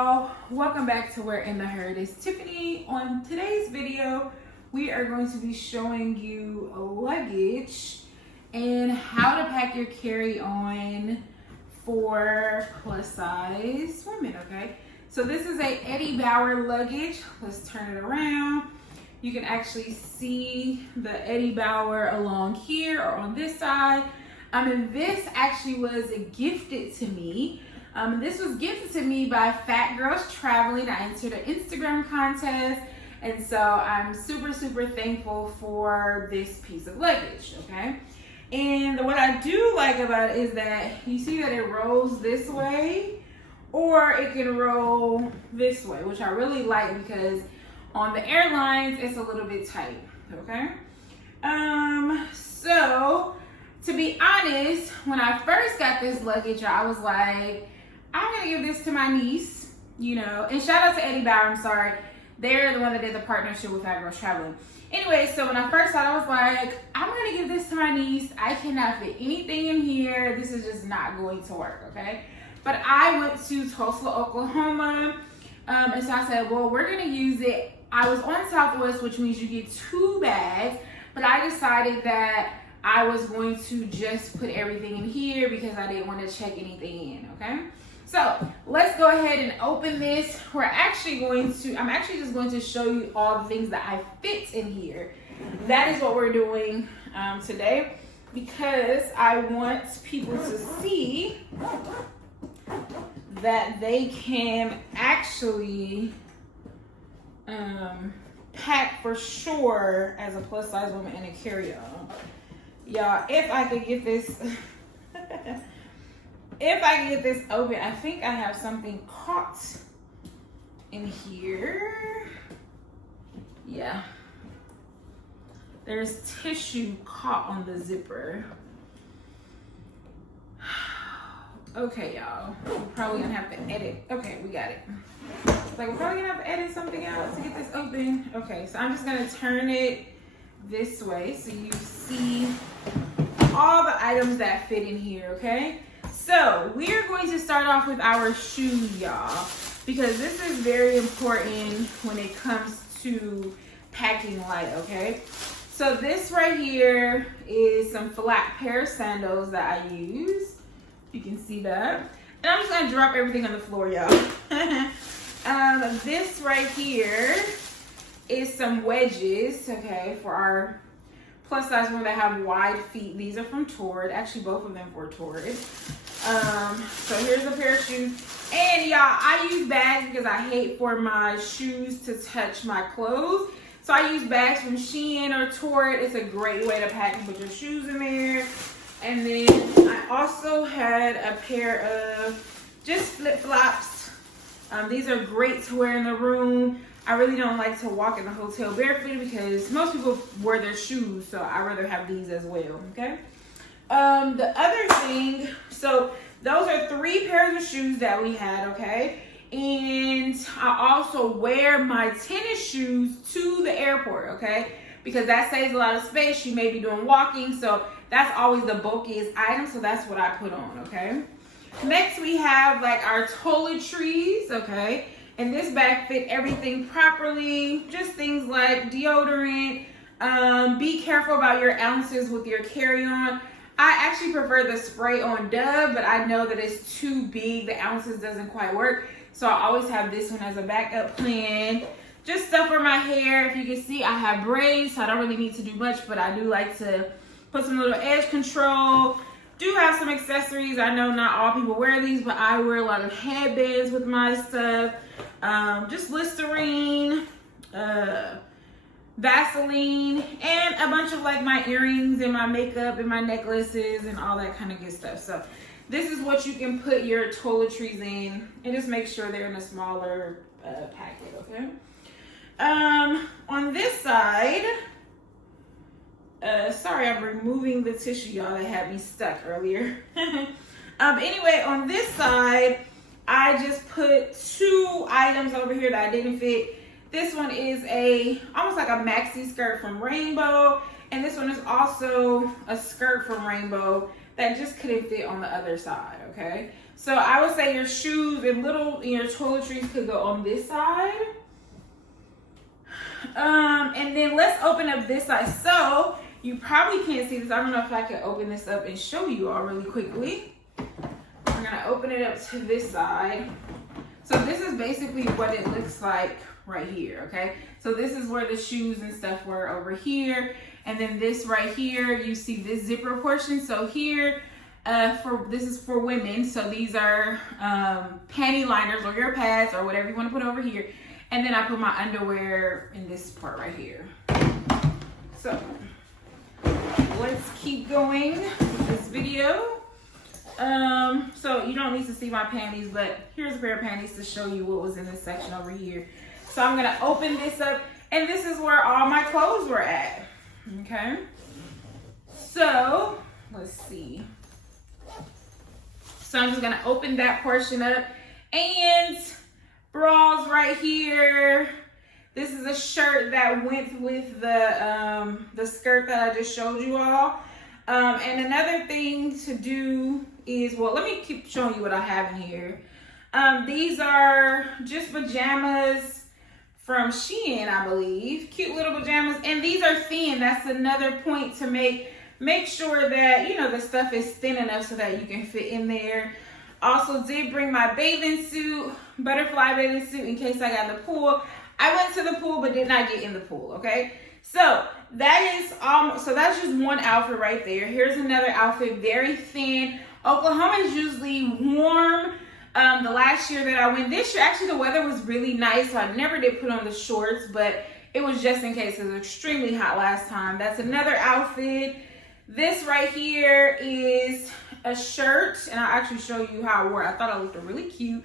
y'all, welcome back to Where in the Herd. It's Tiffany. On today's video, we are going to be showing you luggage and how to pack your carry-on for plus size women, okay? So this is a Eddie Bauer luggage. Let's turn it around. You can actually see the Eddie Bauer along here or on this side. And this actually was gifted to me. This was gifted to me by Fat Girls Traveling. I entered an Instagram contest, and so I'm super thankful for this piece of luggage, okay? And what I do like about it is that you see that it rolls this way, or it can roll this way, which I really like because on the airlines, it's a little bit tight, okay? So to be honest, when I first got this luggage, I was like, I'm gonna give this to my niece, you know, and shout out to Eddie Bauer, I'm sorry. They're the one that did the partnership with Fat Girls Traveling. Anyway, so when I first saw it, I was like, I'm gonna give this to my niece. I cannot fit anything in here. This is just not going to work, okay? But I went to Tulsa, Oklahoma, and so I said, well, we're gonna use it. I was on Southwest, which means you get 2 bags, but I decided that I was going to just put everything in here because I didn't want to check anything in, okay? So let's go ahead and open this. I'm actually just going to show you all the things that I fit in here. That is what we're doing today because I want people to see that they can actually pack for sure as a plus size woman in a carry-on. Y'all, if I could get this if I can get this open, I think I have something caught in here. Yeah. There's tissue caught on the zipper. Okay, y'all. We're probably gonna have to edit. Okay, we got it. Like, we're probably gonna have to edit something out to get this open. Okay, so I'm just gonna turn it this way so you see all the items that fit in here, okay? So we're going to start off with our shoes, y'all, because this is very important when it comes to packing light, okay? So this right here is some flat pair of sandals that I use. You can see that. And I'm just gonna drop everything on the floor, y'all. This right here is some wedges, okay, for our plus size women that have wide feet. These are from Torrid. Actually, both of them were Torrid. So here's a pair of shoes. And y'all, I use bags because I hate for my shoes to touch my clothes. So I use bags from Shein or Torrid. It's a great way to pack and put your shoes in there. And then I also had a pair of just flip-flops. These are great to wear in the room. I really don't like to walk in the hotel barefoot because most people wear their shoes, so I rather have these as well, okay? The other thing, so those are 3 pairs of shoes that we had, okay? And I also wear my tennis shoes to the airport, okay? Because that saves a lot of space. You may be doing walking, so that's always the bulkiest item, so that's what I put on, okay? Next, we have like our toiletries, okay? And this bag fit everything properly. Just things like deodorant. Be careful about your ounces with your carry-on. I actually prefer the spray-on Dove, but I know that it's too big. The ounces doesn't quite work. So I always have this one as a backup plan. Just stuff for my hair. If you can see, I have braids, so I don't really need to do much, but I do like to put some little edge control. Do have some accessories. I know not all people wear these, but I wear a lot of headbands with my stuff. Just Listerine, Vaseline, and a bunch of like my earrings and my makeup and my necklaces and all that kind of good stuff. So this is what you can put your toiletries in, and just make sure they're in a smaller packet, okay? On this side, sorry, I'm removing the tissue, y'all, that had me stuck earlier. Anyway, on this side, I just put 2 items over here that I didn't fit. This one is almost like a maxi skirt from Rainbow, and this one is also a skirt from Rainbow that just couldn't fit on the other side, okay? So I would say your shoes and your toiletries could go on this side. And then let's open up this side. So you probably can't see this. I don't know if I can open this up and show you all really quickly. I'm gonna open it up to this side. So this is basically what it looks like right here, okay? So this is where the shoes and stuff were over here. And then this right here, you see this zipper portion. So here, this is for women. So these are panty liners or your pads or whatever you want to put over here. And then I put my underwear in this part right here. So let's keep going with this video. So you don't need to see my panties, but here's a pair of panties to show you what was in this section over here. So I'm gonna open this up, and this is where all my clothes were at, okay? So let's see. So I'm just gonna open that portion up, and bras right here. This is a shirt that went with the skirt that I just showed you all. And another thing to do is, well, let me keep showing you what I have in here. These are just pajamas from Shein, I believe. Cute little pajamas, and these are thin. That's another point to make sure that, you know, the stuff is thin enough so that you can fit in there. Also did bring my bathing suit, butterfly bathing suit, in case I got in the pool. I went to the pool but did not get in the pool, okay? So that is so that's just one outfit right there. Here's another outfit, very thin. Oklahoma is usually warm. The last year that I went, this year actually the weather was really nice, so I never did put on the shorts, but it was just in case. It was extremely hot last time. That's another outfit. This right here is a shirt, and I'll actually show you how I wore it. I thought I looked really cute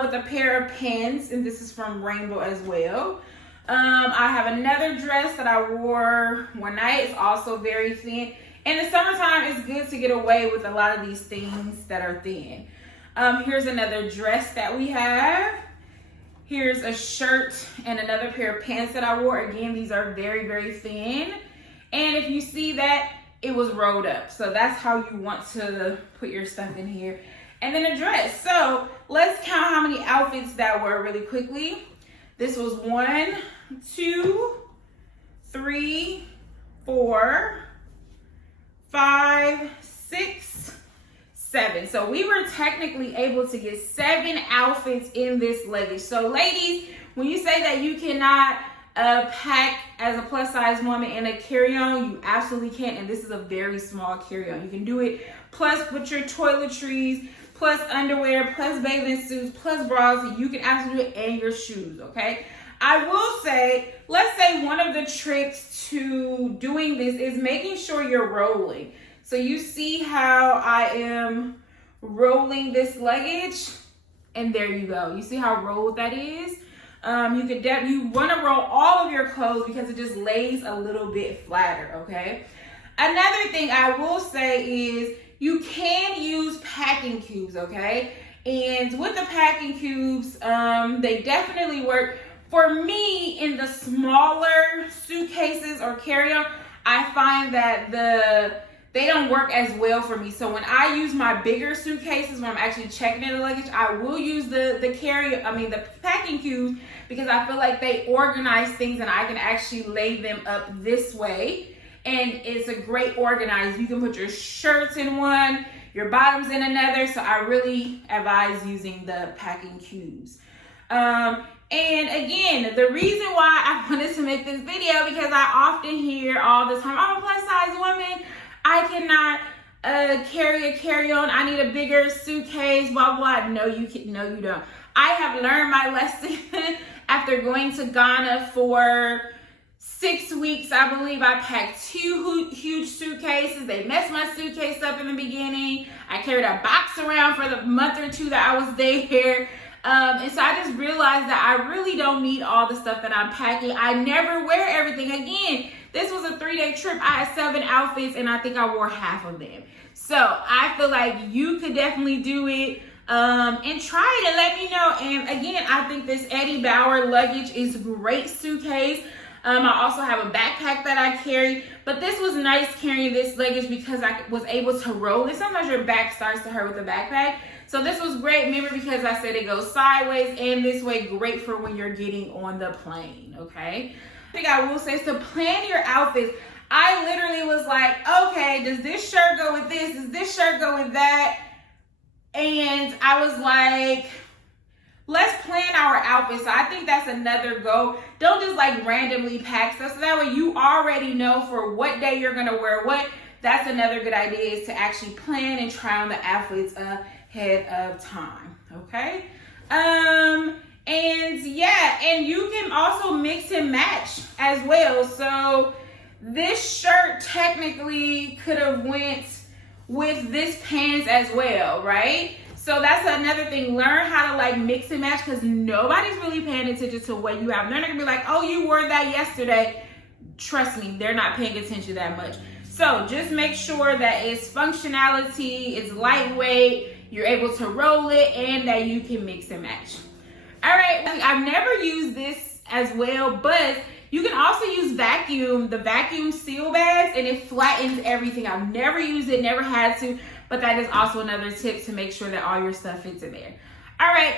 with a pair of pants, and this is from Rainbow as well. I have another dress that I wore one night. It's also very thin. In the summertime, it's good to get away with a lot of these things that are thin. Here's another dress that we have. Here's a shirt and another pair of pants that I wore. Again, these are very, very thin. And if you see that, it was rolled up. So that's how you want to put your stuff in here. And then a dress. So let's count how many outfits that were really quickly. This was 1, 2, 3, 4, 5, 6, 7. So we were technically able to get 7 outfits in this luggage. So ladies, when you say that you cannot pack as a plus size woman in a carry-on, you absolutely can. And this is a very small carry-on. You can do it plus with your toiletries, plus underwear, plus bathing suits, plus bras. You can absolutely do it, and your shoes, okay? I will say, let's say one of the tricks to doing this is making sure you're rolling. So you see how I am rolling this luggage, and there you go. You see how rolled that is? You want to roll all of your clothes because it just lays a little bit flatter, okay? Another thing I will say is you can use packing cubes, okay? And with the packing cubes, they definitely work. For me, in the smaller suitcases or carry-on, I find that they don't work as well for me. So when I use my bigger suitcases, when I'm actually checking in the luggage, I will use the packing cubes, because I feel like they organize things and I can actually lay them up this way. And it's a great organize. You can put your shirts in one, your bottoms in another. So I really advise using the packing cubes. And again, the reason why I wanted to make this video, because I often hear all the time, I'm a plus size woman, I cannot carry a carry-on, I need a bigger suitcase, blah, blah. No, you don't. I have learned my lesson after going to Ghana for 6 weeks, I believe. I packed 2 huge suitcases. They messed my suitcase up in the beginning. I carried a box around for the month or 2 that I was there. And so I just realized that I really don't need all the stuff that I'm packing. I never wear everything. Again, this was a 3-day trip. I had 7 outfits and I think I wore half of them. So I feel like you could definitely do it. And try it and let me know. And again, I think this Eddie Bauer luggage is a great suitcase. I also have a backpack that I carry, but this was nice carrying this luggage because I was able to roll it. Sometimes your back starts to hurt with a backpack. So this was great, remember, because I said it goes sideways and this way, great for when you're getting on the plane, okay? I think I will say is to plan your outfits. I literally was like, okay, does this shirt go with this? Does this shirt go with that? And I was like, let's plan our outfits. So I think that's another goal. Don't just like randomly pack stuff. So that way you already know for what day you're gonna wear what. That's another good idea, is to actually plan and try on the outfits ahead of time, okay? And yeah, and you can also mix and match as well. So this shirt technically could have went with this pants as well, right? So that's another thing. Learn how to like mix and match, because nobody's really paying attention to what you have. They're not gonna be like, oh, you wore that yesterday. Trust me, they're not paying attention that much. So just make sure that it's functionality, it's lightweight, you're able to roll it, and that you can mix and match. All right, I've never used this as well, but you can also use the vacuum seal bags, and it flattens everything. I've never used it, never had to, but that is also another tip to make sure that all your stuff fits in there. All right.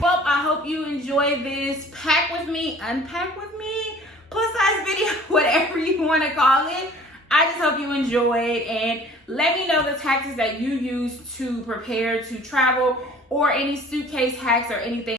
Well, I hope you enjoy this pack with me, unpack with me, plus size video, whatever you want to call it. I just hope you enjoyed, and let me know the tactics that you use to prepare to travel, or any suitcase hacks or anything